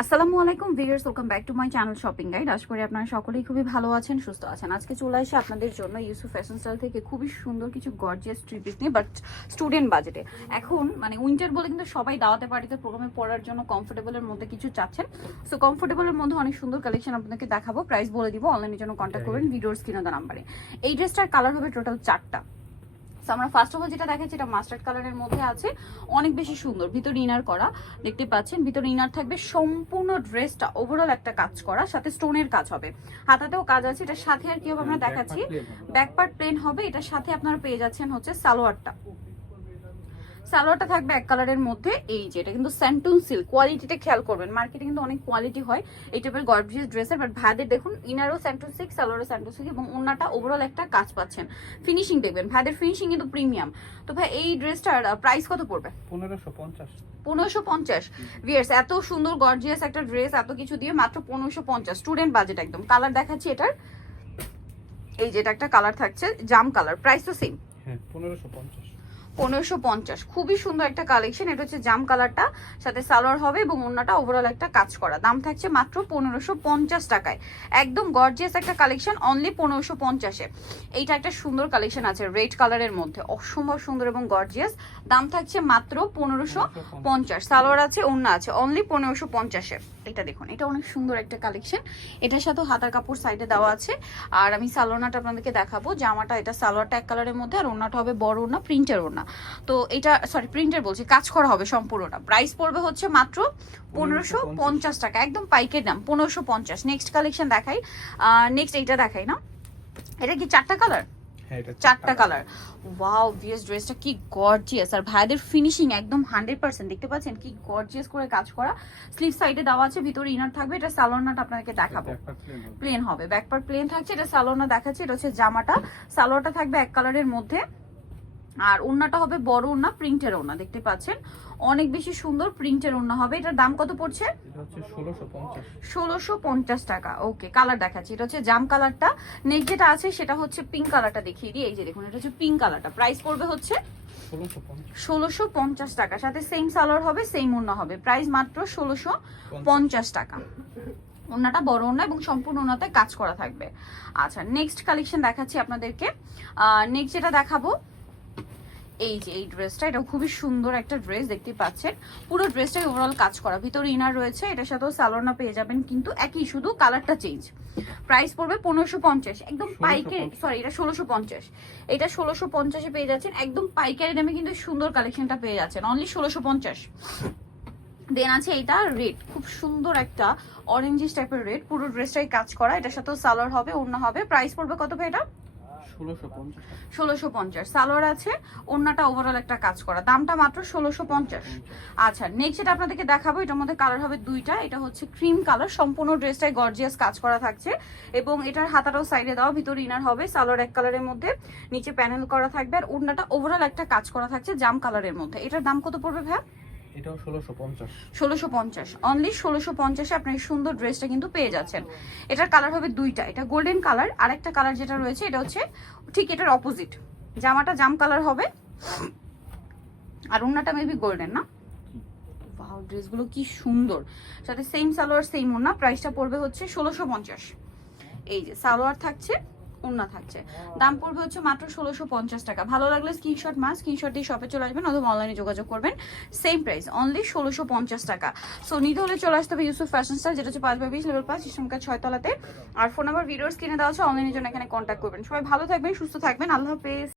আসসালামু আলাইকুম viewers, welcome back to my channel shopping guide. আশা করি আপনারা সকলেই খুবই ভালো আছেন, সুস্থ আছেন। আজকে চলে আসে আপনাদের জন্য ইউসুফ ফ্যাশন স্টাইল থেকে খুবই সুন্দর কিছু গর্জিয়াস থ্রি পিস নিয়ে, বাট স্টুডেন্ট বাজেটে। এখন মানে উইন্টার বলে কিন্তু সবাই দাওয়াতে পার্টিতে প্রোগ্রামে পড়ার জন্য কমফোর্টেবলের মধ্যে কিছু চাচ্ছেন। সো কমফোর্টেবলের মধ্যে অনেক সুন্দর কালেকশন আপনাদেরকে দেখাবো, প্রাইস বলে দিব। অনলাইনের জন্য কন্ট্যাক্ট করবেন ভিডিওর স্ক্রিনে দেওয়া নাম্বারে। এই ড্রেসটার কালার হবে টোটাল 4টা। আমরা ফার্স্ট অফ অল যেটা দেখাচ্ছি, এটা মাস্টার্ড কালারের মধ্যে আছে, অনেক বেশি সুন্দর। ভিতরে ইনার করা দেখতে পাচ্ছেন, ভিতরে ইনার থাকবে। সম্পূর্ণ ড্রেসটা ওভারঅল একটা কাজ করা, সাথে স্টোনের কাজ হবে, হাতাতেও কাজ আছে। এটার সাথে আর কি হবে আমরা দেখাচ্ছি, ব্যাক পার্ট প্লেন হবে। এটার সাথে আপনারা পেয়ে যাচ্ছেন হচ্ছে সালোয়ারটা। সালোয়ারটা থাকবে এক কালারের মধ্যে। এই যে এটা কিন্তু স্যান্টুন সিল্ক, কোয়ালিটিটা খেয়াল করবেন, মার্কেটে কিন্তু অনেক কোয়ালিটি হয় এই টাইপের গর্জিয়াস ড্রেসের, বাট ভাইদের দেখুন ইনারও স্যান্টুন সিল্ক, সালোয়ারও স্যান্টুন সিল্ক, এবং ওন্নাটা ওভারঅল একটা কাজ পাচ্ছেন। ফিনিশিং দেখবেন, ভাইদের ফিনিশিং কিন্তু প্রিমিয়াম। তো ভাই এই ড্রেসটার প্রাইস কত পড়বে? 1550। ভিয়ার্স, এত সুন্দর গর্জিয়াস একটা ড্রেস এত কিছু দিয়ে মাত্র 1550, স্টুডেন্ট বাজেট একদম। কালার দেখাচ্ছি এটার, এই যে এটা একটা কালার থাকছে জাম কালার, প্রাইস তো সেম। হ্যাঁ, 1550। 1550, খুবই সুন্দর একটা কালেকশন। এটা হচ্ছে জাম কালারটা, সাথে সালোয়ার হবে এবং ওন্নাটা ওভারঅল একটা কাজ করা। দাম থাকছে মাত্র 1550 টাকায়। একদম গর্জিয়াস একটা কালেকশন, অনলি 1550-এ। এইটা একটা সুন্দর কালেকশন আছে রেড কালারের মধ্যে, অসম্ভব সুন্দর এবং গর্জিয়াস। দাম থাকছে মাত্র 1550। সালোয়ার আছে, ওন্না আছে, অনলি 1550-এ। এটা দেখুন, এটা অনেক সুন্দর একটা কালেকশন। এটার সাথে হাতার কাপড় সাইডে দেওয়া আছে। আর আমি সালোয়ারটা আপনাদেরকে দেখাবো। জামাটা এটা সালোয়ারটা এক কালারের মধ্যে, আর ওন্নাটা হবে বড় ওন্না, প্রিন্টের ওন্না। তো এটা সরি প্রিন্টের বলছি, কাজ করা হবে সম্পূর্ণটা। প্রাইস পড়বে হচ্ছে মাত্র 1550 টাকা, একদম পাইকের দাম 1550। নেক্সট কালেকশন দেখাই, নেক্সট এইটা দেখাই না। এটা কি 4টা কালার? 4টা কালার। ওয়াও ভিএস, ড্রেসটা কি গর্জিয়াস, আর ভাইদের ফিনিশিং একদম 100%। দেখতে পাচ্ছেন কি গর্জিয়াস করে কাজ করা। স্লিভ সাইডে দেওয়া আছে, ভিতরে ইনার থাকবে। এটা সালোয়ারটা আপনাদেরকে দেখাবো, প্লেন হবে, ব্যাক পার্ট প্লেন থাকছে। এটা সালোয়ারটা দেখাচ্ছি, এটা হচ্ছে জামাটা। সালোয়ারটা থাকবে এক কালারের মধ্যে, আর ওন্নাটা হবে বড় ওন্না, প্রিন্টের ওন্না। দেখতে পাচ্ছেন অনেক বেশি সুন্দর প্রিন্টের ওন্না হবে। এটার দাম কত পড়ছে? এটা হচ্ছে 1650। 1650 টাকা। ওকে, কালার দেখাচ্ছি, এটা হচ্ছে জাম কালারটা। নেক্সট যেটা আছে সেটা হচ্ছে পিঙ্ক কালারটা, দেখিয়ে দিই। এই যে দেখুন, এটা হচ্ছে পিঙ্ক কালারটা। প্রাইস পড়বে হচ্ছে 1650 টাকা, সাথে সেম সালোয়ার হবে, সেম ওন্না হবে। প্রাইস মাত্র 1650 টাকা। ওন্নাটা বড় ওন্না এবং সম্পূর্ণ ওন্নাতে কাজ করা থাকবে। আচ্ছা, নেক্সট কালেকশন দেখাচ্ছি আপনাদেরকে। নেক্সট যেটা দেখাবো, এই যে এই ড্রেসটা, এটা খুবই সুন্দর একটা ড্রেস। দেখতে পাচ্ছেন পুরো ড্রেসটাই ওভারঅল কাজ করা, ভিতরে ইনার রয়েছে। এটার সাথেও সালোয়ার পেয়ে যাবেন, কিন্তু একই, শুধু কালারটা চেঞ্জ। প্রাইস পড়বে 1550, একদম পাইকারি। সরি, এটা 1650। এটা 1650-এ পেয়ে যাচ্ছেন, একদম পাইকারি দামে কিন্তু সুন্দর কালেকশনটা পেয়ে যাচ্ছেন, অনলি 1650। দেন আছে এইটা রেড, খুব সুন্দর একটা অরেঞ্জিস টাইপের রেড, পুরো ড্রেসটাই কাজ করা। এটার সাথেও সালোয়ার হবে, ওন্না হবে। প্রাইস পড়বে কত ভাই এটা? 1650। সালোয়ার আছে, ওন্নাটা ওভারঅল একটা কাজ করা। দামটা মাত্র 1650। আচ্ছা, নেক্সট যেটা আপনাদেরকে দেখাবো, এটার মধ্যে কালার হবে 2টা। এটা হচ্ছে ক্রিম কালার, সম্পূর্ণ ড্রেসটাই গর্জিয়াস কাজ করা থাকছে, এবং এটার হাতাটাও সাইডে দেওয়া, ভিতরে ইনার হবে। সালোয়ার এক কালারের মধ্যে, নিচে প্যানেল করা থাকবে, আর ওন্নাটা ওভারঅল একটা কাজ করা থাকছে জাম কালারের মধ্যে। এটার দাম কত পড়বে ভাই? এটাও 1650। 1650, অনলি 1650-এ আপনি এই সুন্দর ড্রেসটা কিন্তু পেয়ে যাচ্ছেন। এটার কালার হবে 2টা, এটা গোল্ডেন কালার, আর একটা কালার যেটা রয়েছে এটা হচ্ছে ঠিক এটার অপোজিট। জামাটা জাম কালার হবে, আর ওন্নাটা মেবি গোল্ডেন না। ওয়াও, ড্রেসগুলো কি সুন্দর, সাথে সেম সালোয়ার সেম ওন্না। প্রাইসটা পড়বে হচ্ছে 1650। এই যে সালোয়ার থাকছে, ওন্না থাকছে। দাম পড়বে হচ্ছে মাত্র 1650 টাকা। ভালো লাগলে স্ক্রিনশট দিয়ে শপে চলে আসবেন, অথবা অনলাইনে যোগাযোগ করবেন। সেম প্রাইস, অনলি 1650 টাকা। সো নিতে হলে চলে আসতে হবে ইউসুফ ফ্যাশন স্টাইল, যেটা হচ্ছে 5/20 লেভেল 5 ইসলামকার 6 তলাতে। আর ফোন নাম্বার ভিডিওর স্ক্রিনে দেওয়া আছে, অনলাইনের জন্য এখানে কন্ট্যাক্ট করবেন। সবাই ভালো থাকবেন, সুস্থ থাকবেন, আল্লাহ হাফেজ।